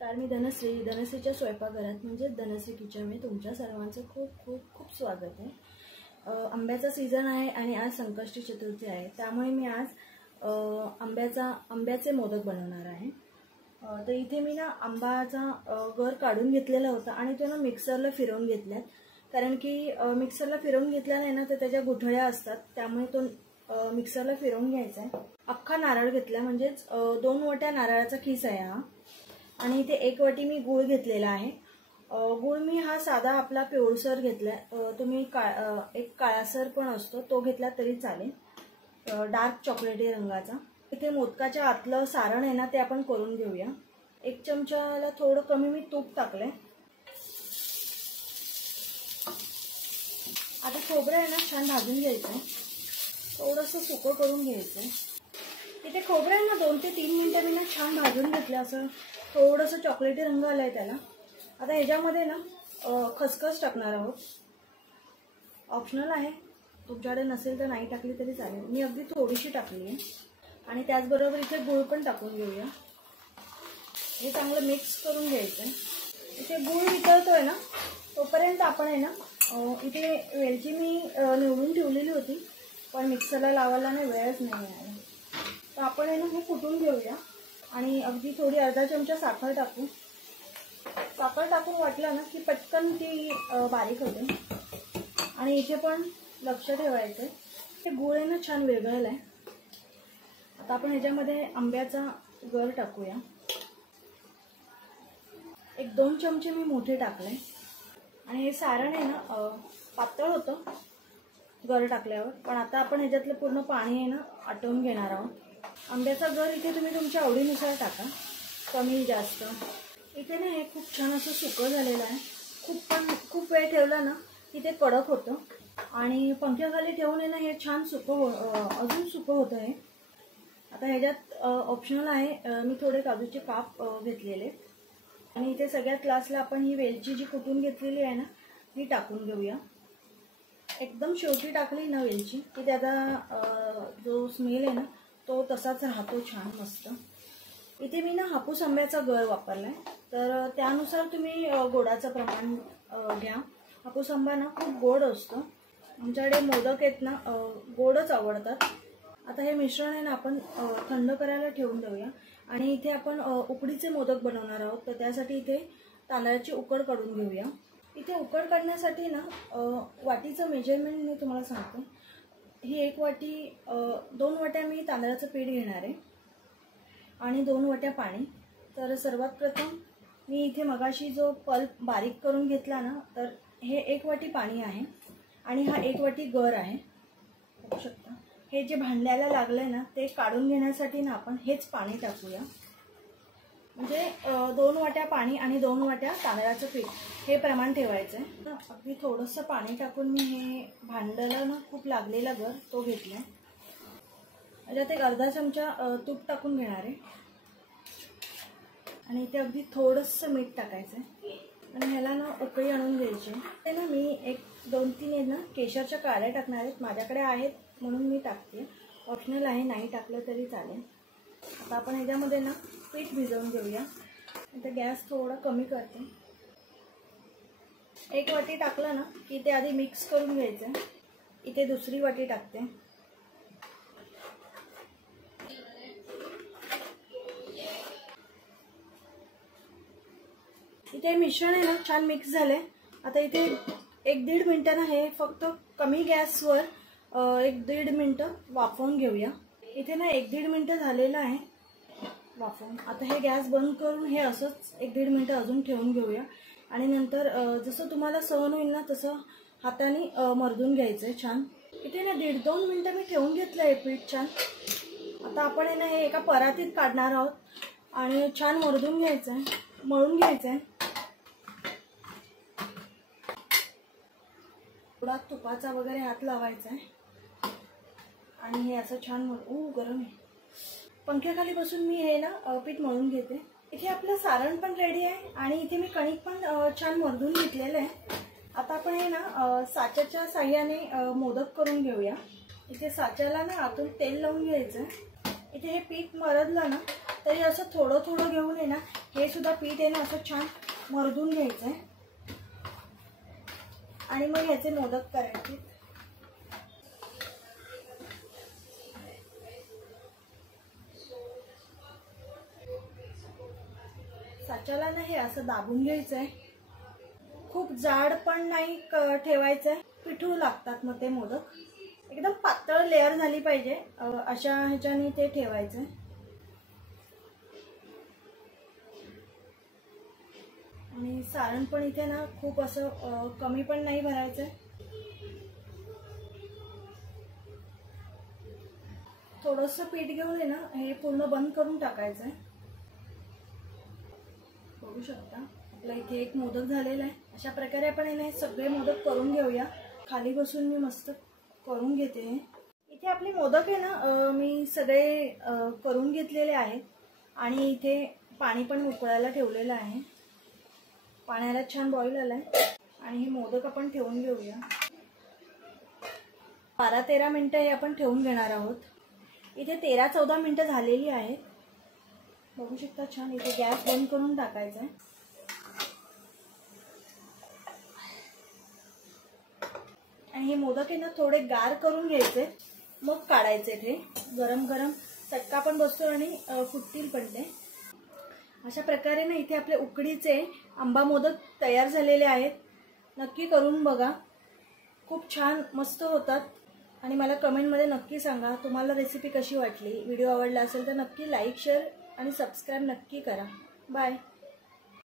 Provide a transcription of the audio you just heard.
नमस्कार, मी धनश्रीच्या स्वयंपाकघरात म्हणजे धनश्री किचनमध्ये तुमच्या सर्वांचं खूप खूप खूप स्वागत आहे। आंब्याचा सीझन आहे आणि आज संकष्टी चतुर्थी आहे, त्यामुळे मी आज आंब्याचे मोदक बनवणार आहे। तर इथे मी ना आंब्याचा गर काढून घेतलेला होता आणि तो ना मिक्सरला फिरवून घेतलाय, कारण की मिक्सरला फिरवून घेतला नाही ना तर त्याच्या गुठळ्या असतात, त्यामुळे तो मिक्सरला फिरवून घ्यायचा आहे। अख्खा नारळ घेतला, म्हणजे 2 वाट्या नारळाचा खीस आहे हा। आणि इथे 1 वाटी मी गूळ घेतलेला आहे। गूळ मी हा साधा आपला पिवळसर घेतलाय, तुम्ही एक काळासर पण असतो तो घेतला तरी चालेल, डार्क चॉकलेटी रंगाचा। इथे मोदकाच्या आतलं सारण आहे ना ते आपण करून घेऊया। 1 चमचाला थोडं कमी मी तूप टाकलंय। आता खोबरं आहे ना छान भाजून घ्यायचं, थोडंसं सुकं करून घ्यायचं। इथे खोबरं आहे ना 2 ते 3 मिनिटं मी ना छान भाजून घेतलं, असं थोडंसं चॉकलेटी रंग आलाय त्याला। आता ह्याच्यामध्ये ना खसखस टाकणार आहोत, ऑप्शनल आहे, तुमच्याकडे नसेल तर नाही टाकली तरी चालेल, मी अगदी थोडीशी टाकली आहे। आणि त्याचबरोबर इथे गूळ पण टाकून घेऊया, हे चांगलं मिक्स करून घ्यायचं। इथे गूळ वितळतोय ना तोपर्यंत आपण आहे ना इथे वेलची मी निवडून ठेवलेली होती, पण मिक्सरला लावायला नाही वेळच नाही मिळाला, तर आपण आहे ना हे कुटून घेऊया। आणि अगदी थोडी अर्धा चमचा साखर टाकू, साखर टाकून वाटलं ना की पटकन ती बारीक होते। आणि इथे पण लक्ष ठेवायचं, हे गूळ आहे ना छान विरघळलाय। आता आपण ह्याच्यामध्ये आंब्याचा गर टाकूया, 1-2 चमचे मी मोठे टाकले। आणि हे सारण आहे ना पातळ होतं गर टाकल्यावर, पण आता आपण ह्याच्यातलं पूर्ण पाणी आहे ना आटवून घेणार आहोत। आंब्याचा गर इथे तुम्ही तुमच्या आवडीनुसार टाका, कमी जास्त। इथे ना हे खूप छान असं सुकं झालेलं आहे, खूप वेळ ठेवला ना की ते कडक होतं, आणि पंख्याखाली ठेवून आहे ना हे छान अजून सुकं होतं हे। आता ह्याच्यात ऑप्शनल आहे, मी थोडे काजूचे काप घेतलेले। आणि इथे सगळ्यात लास्टला आपण ही वेलची जी कुटून घेतलेली आहे ना ती टाकून घेऊया। एकदम शेवटी टाकली ना वेलची की त्याचा जो स्मेल आहे ना तो तसाच राहतो छान मस्त। इथे मी ना हापूस आंब्याचा गर वापरलाय, तर त्यानुसार तुम्ही गोडाचं प्रमाण घ्या। हापूस आंबा ना खूप गोड असतो, आमच्याकडे मोदक आहेत ना गोडच आवडतात। आता हे मिश्रण आहे ना आपण थंड करायला ठेवून देऊया। आणि इथे आपण उकडीचे मोदक बनवणार आहोत, तर त्यासाठी इथे तांदळाची उकड काढून घेऊया। इथे उकड काढण्यासाठी ना वाटीचं मेजरमेंट मी तुम्हाला सांगते, ही 1 वाटी 2 वाट्या मी तांदळाचं पीठ घेणार आहे आणि 2 वाट्या पाणी। तर सर्वात प्रथम मी इथे मगाशी जो पल्प बारीक करून घेतला ना, तर हे 1 वाटी पाणी आहे आणि हा 1 वाटी गर आहे, बघू शकता। हे जे भांड्याला लागलंय ना ते काढून घेण्यासाठी ना आपण हेच पाणी टाकूया, म्हणजे 2 वाट्या पाणी आणि 2 वाट्या तांदळाचं पीठ हे प्रमाण ठेवायचं आहे। अगदी थोडंसं पाणी टाकून मी हे भांड्याला ना खूप लागलेला गर तो घेतलाय, त्याच्यात 1 अर्धा चमचा तूप टाकून घेणार आहे। आणि इथे अगदी थोडंसं मीठ टाकायचं आहे आणि ह्याला ना उकळी आणून द्यायची। ते ना मी 1-2-3 आहे ना केशरच्या काड्या टाकणार आहेत, माझ्याकडे आहेत म्हणून मी टाकते, ऑप्शनल आहे, नाही टाकलं तरी चालेल। आता आपण ह्याच्यामध्ये ना पीठ भिजवून घेऊया। आता गॅस थोडा कमी करते, 1 वाटी टाकलं ना की ते आधी मिक्स करून घ्यायचं। इथे दुसरी वाटी टाकते, इथे मिश्रण आहे ना छान मिक्स झालंय। आता इथे 1-1.5 मिनिटं हे फक्त कमी गॅसवर 1-1.5 मिनिटं वाफवून घेऊया। इथे ना 1-1.5 मिनिटं झालेलं आहे वाफवून। आता हे गॅस बंद करून हे असंच 1-1.5 मिनिटं अजून ठेवून घेऊया। आणि नंतर जसं तुम्हाला सहन होईल ना तसं हाताने मर्दून घ्यायचंय छान। इथे ना 1.5-2 मिनिटं मी ठेवून घेतलं हे पीठ छान। आता आपण आहे ना हे एका परातीत काढणार आहोत आणि छान मर्दून घ्यायचंय, मळून घ्यायचंय। थोडा तुपाचा वगैरे हात लावायचा आहे आणि हे असं छान गरम आहे, पंख्याखाली बसून मी हे ना पीठ मळून घेते। इथे आपलं सारण पण रेडी आहे आणि इथे मी कणिक पण छान मर्दून घेतलेलं आहे। आता आपण हे ना साच्याच्या साह्याने मोदक करून घेऊया। इथे साच्याला ना आतून तेल लावून घ्यायचं। इथे हे पीठ मरदलं ना तरी असं थोडं थोडं घेऊन आहे ना हे सुद्धा पीठ आहे ना असं छान मर्दून घ्यायचं आहे आणि मग याचे मोदक करायचे. साच्याला ना हे असं दाबून घ्यायचं आहे. खूप जाड पण नाही ठेवायचं आहे, पिठू लागतात मग ते मोदक. एकदम पातळ लेअर झाली पाहिजे अशा ह्याच्याने ते ठेवायचं. आणि सारण पण इथे ना खूप असं कमी पण नाही भरायचं. थोडंसं पीठ घेऊन आहे ना हे पूर्ण बंद करून टाकायचं आहे. बघू शकता आपला इथे एक मोदक झालेला आहे. अशा प्रकारे आपण हे सगळे मोदक करून घेऊया. खाली बसून मी मस्त करून घेते. इथे आपले मोदक आहे ना मी सगळे करून घेतलेले आहेत आणि इथे पाणी पण उकळायला ठेवलेलं आहे. पाण्याला छान बॉईल आलाय आणि हे मोदक आपण ठेवून घेऊया. 12-13 मिनिटं हे आपण ठेवून घेणार आहोत. इथे 13-14 मिनिटं झालेली आहेत. बघू शकता छान. इथे गॅस बंद करून टाकायचा आहे आणि हे मोदक आहे ना थोडे गार करून घ्यायचे, मग काढायचे. ते गरम गरम चटका पण बसतो आणि फुटतील पण ते. अशा प्रकारे ना इथे आपले उकडीचे आंबा मोदक तयार झालेले आहेत. नक्की करून बघा, खूप छान मस्त होतात. आणि मला कमेंटमध्ये नक्की सांगा तुम्हाला रेसिपी कशी वाटली. व्हिडिओ आवडला असेल तर नक्की लाईक, शेअर आणि सबस्क्राईब नक्की करा. बाय.